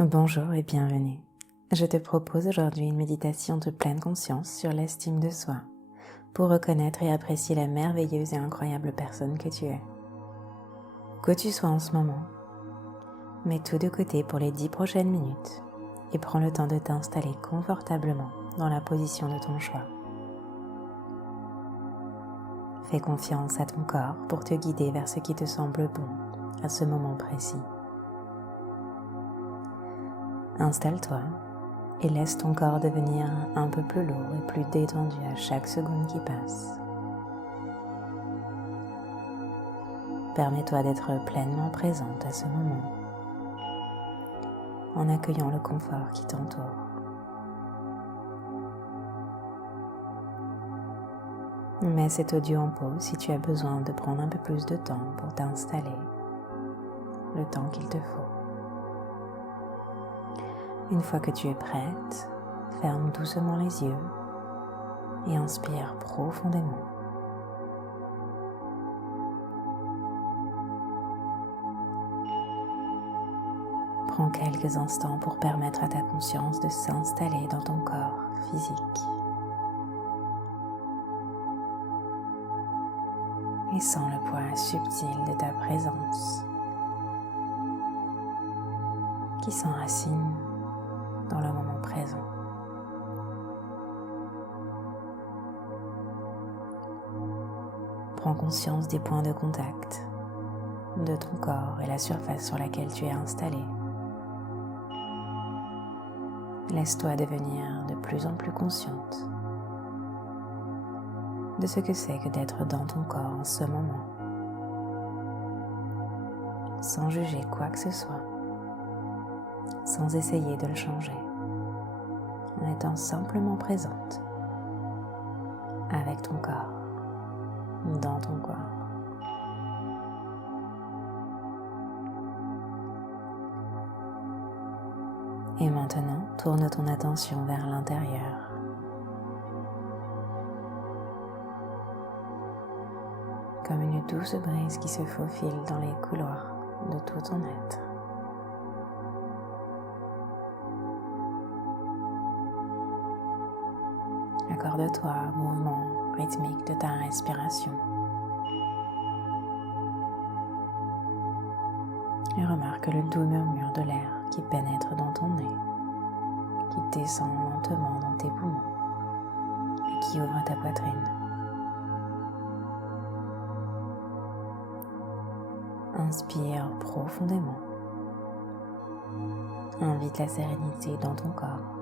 Bonjour et bienvenue. Je te propose aujourd'hui une méditation de pleine conscience sur l'estime de soi pour reconnaître et apprécier la merveilleuse et incroyable personne que tu es. Que tu sois en ce moment, mets tout de côté pour les 10 prochaines minutes et prends le temps de t'installer confortablement dans la position de ton choix. Fais confiance à ton corps pour te guider vers ce qui te semble bon à ce moment précis. Installe-toi et laisse ton corps devenir un peu plus lourd et plus détendu à chaque seconde qui passe. Permets-toi d'être pleinement présente à ce moment en accueillant le confort qui t'entoure. Mets cet audio en pause si tu as besoin de prendre un peu plus de temps pour t'installer, le temps qu'il te faut. Une fois que tu es prête, ferme doucement les yeux et inspire profondément. Prends quelques instants pour permettre à ta conscience de s'installer dans ton corps physique. Et sens le poids subtil de ta présence qui s'enracine dans le moment présent. Prends conscience des points de contact de ton corps et la surface sur laquelle tu es installé. Laisse-toi devenir de plus en plus consciente de ce que c'est que d'être dans ton corps en ce moment, sans juger quoi que ce soit, sans essayer de le changer, en étant simplement présente avec ton corps, dans ton corps. Et maintenant, tourne ton attention vers l'intérieur. Comme une douce brise qui se faufile dans les couloirs de tout ton être. Accorde-toi au mouvement rythmique de ta respiration. Et remarque le doux murmure de l'air qui pénètre dans ton nez, qui descend lentement dans tes poumons et qui ouvre ta poitrine. Inspire profondément. Invite la sérénité dans ton corps.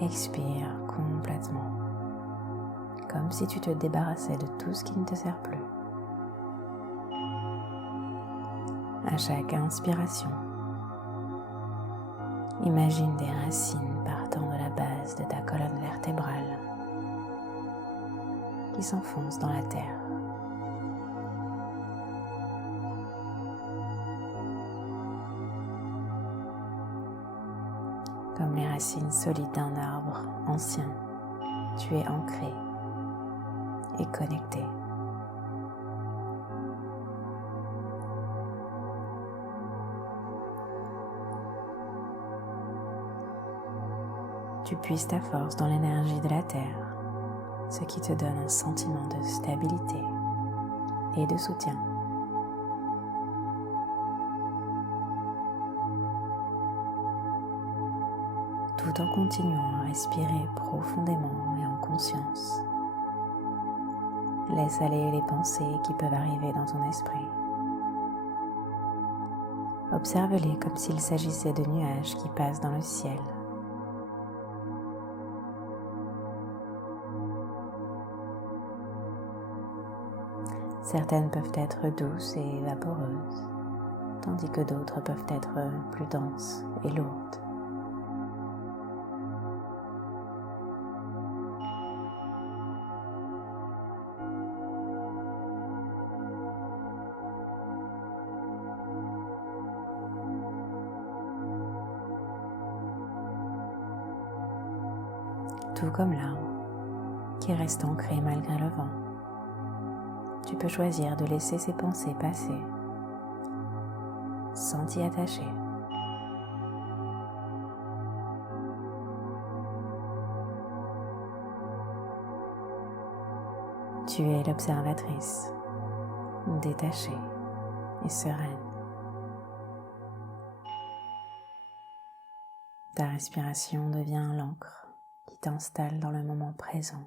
Expire complètement, comme si tu te débarrassais de tout ce qui ne te sert plus. À chaque inspiration, imagine des racines partant de la base de ta colonne vertébrale qui s'enfoncent dans la terre. Comme les racines solides d'un arbre ancien, tu es ancré et connecté. Tu puises ta force dans l'énergie de la terre, ce qui te donne un sentiment de stabilité et de soutien. Tout en continuant à respirer profondément et en conscience. Laisse aller les pensées qui peuvent arriver dans ton esprit. Observe-les comme s'il s'agissait de nuages qui passent dans le ciel. Certaines peuvent être douces et vaporeuses, tandis que d'autres peuvent être plus denses et lourdes. Tout comme l'arbre qui reste ancré malgré le vent. Tu peux choisir de laisser ces pensées passer sans t'y attacher. Tu es l'observatrice, détachée et sereine. Ta respiration devient l'encre qui t'installe dans le moment présent.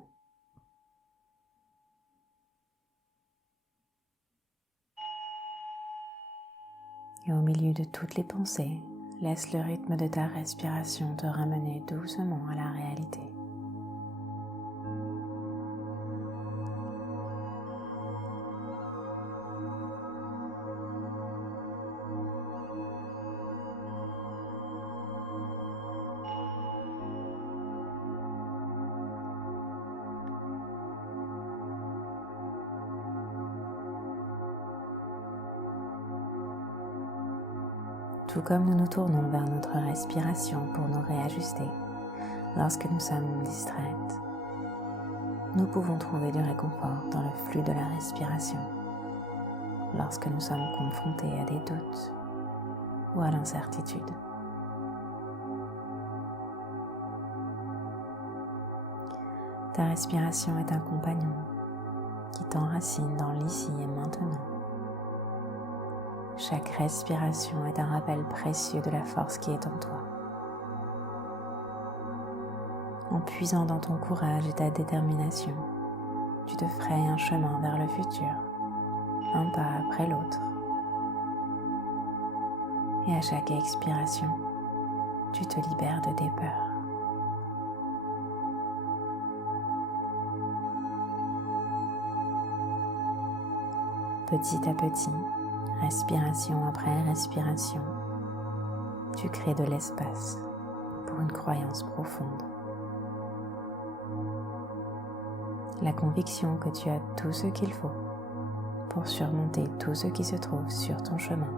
Et au milieu de toutes les pensées, laisse le rythme de ta respiration te ramener doucement à la réalité. Tout comme nous nous tournons vers notre respiration pour nous réajuster lorsque nous sommes distraites, nous pouvons trouver du réconfort dans le flux de la respiration lorsque nous sommes confrontés à des doutes ou à l'incertitude. Ta respiration est un compagnon qui t'enracine dans l'ici et maintenant. Chaque respiration est un rappel précieux de la force qui est en toi. En puisant dans ton courage et ta détermination, tu te frayes un chemin vers le futur, un pas après l'autre. Et à chaque expiration, tu te libères de tes peurs. Petit à petit, respiration après respiration, tu crées de l'espace pour une croyance profonde. La conviction que tu as tout ce qu'il faut pour surmonter tout ce qui se trouve sur ton chemin.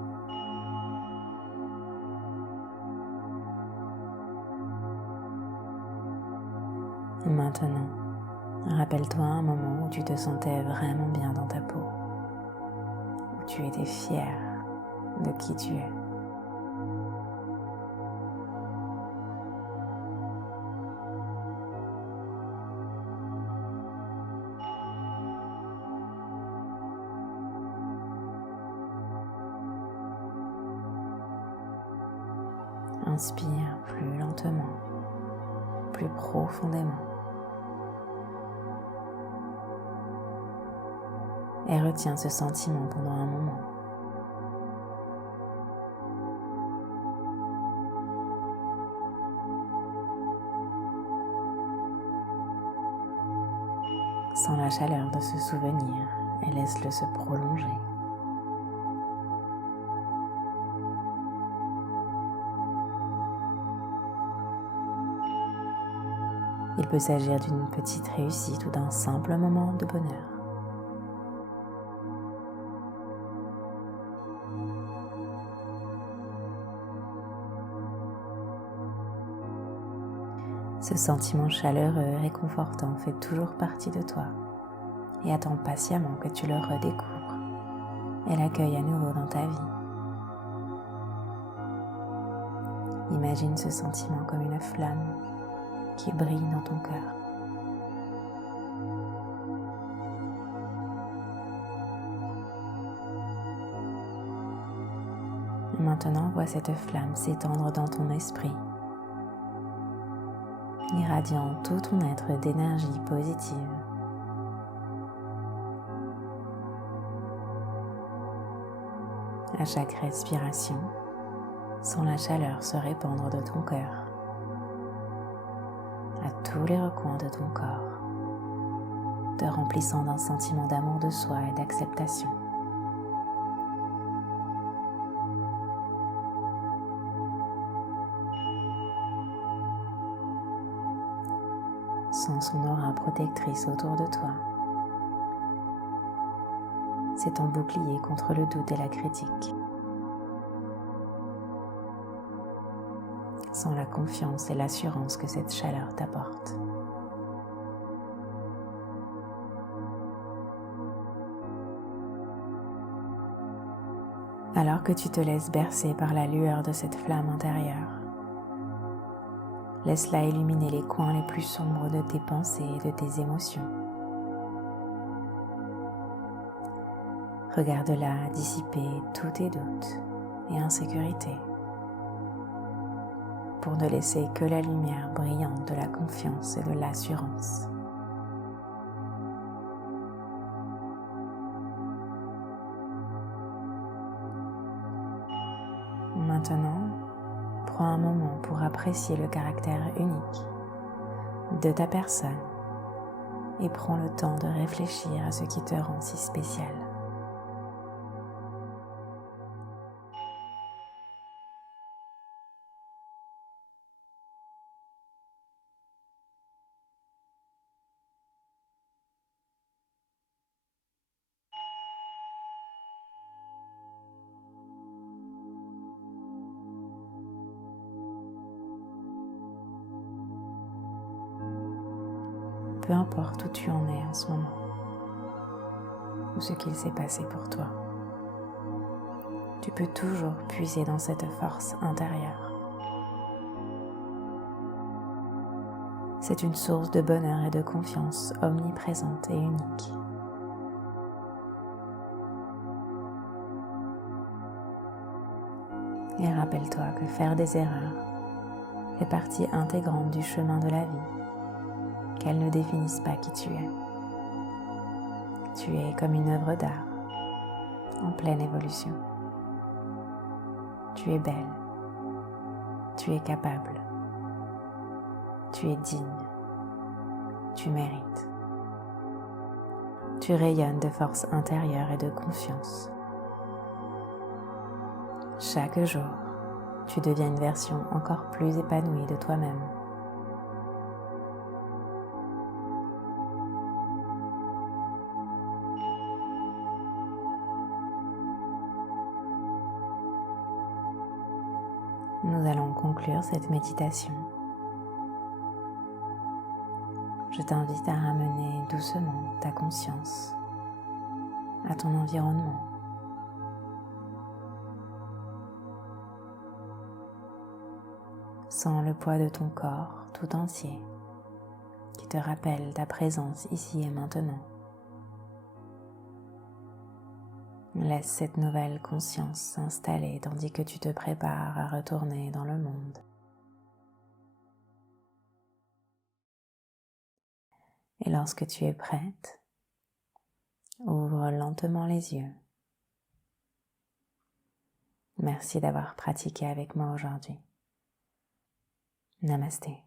Maintenant, rappelle-toi un moment où tu te sentais vraiment bien dans ta peau, où tu étais fier de qui tu es. Inspire plus lentement, plus profondément. Et retiens ce sentiment pendant un moment. Sens la chaleur de ce souvenir et laisse-le se prolonger. Il peut s'agir d'une petite réussite ou d'un simple moment de bonheur. Ce sentiment chaleureux et réconfortant fait toujours partie de toi et attend patiemment que tu le redécouvres et l'accueilles à nouveau dans ta vie. Imagine ce sentiment comme une flamme qui brille dans ton cœur. Maintenant, vois cette flamme s'étendre dans ton esprit, irradiant tout ton être d'énergie positive. À chaque respiration, sens la chaleur se répandre de ton cœur à tous les recoins de ton corps, te remplissant d'un sentiment d'amour de soi et d'acceptation. Sens son aura protectrice autour de toi. C'est ton bouclier contre le doute et la critique. Sens la confiance et l'assurance que cette chaleur t'apporte. Alors que tu te laisses bercer par la lueur de cette flamme intérieure, laisse-la illuminer les coins les plus sombres de tes pensées et de tes émotions. Regarde-la dissiper tous tes doutes et insécurités pour ne laisser que la lumière brillante de la confiance et de l'assurance. Maintenant, prends un moment pour apprécier le caractère unique de ta personne et prends le temps de réfléchir à ce qui te rend si spécial. Peu importe où tu en es en ce moment, ou ce qu'il s'est passé pour toi, tu peux toujours puiser dans cette force intérieure. C'est une source de bonheur et de confiance omniprésente et unique. Et rappelle-toi que faire des erreurs fait partie intégrante du chemin de la vie, qu'elles ne définissent pas qui tu es. Tu es comme une œuvre d'art, en pleine évolution. Tu es belle, tu es capable, tu es digne, tu mérites. Tu rayonnes de force intérieure et de confiance. Chaque jour, tu deviens une version encore plus épanouie de toi-même. Nous allons conclure cette méditation. Je t'invite à ramener doucement ta conscience à ton environnement. Sens le poids de ton corps tout entier qui te rappelle ta présence ici et maintenant. Laisse cette nouvelle conscience s'installer tandis que tu te prépares à retourner dans le monde. Et lorsque tu es prête, ouvre lentement les yeux. Merci d'avoir pratiqué avec moi aujourd'hui. Namasté.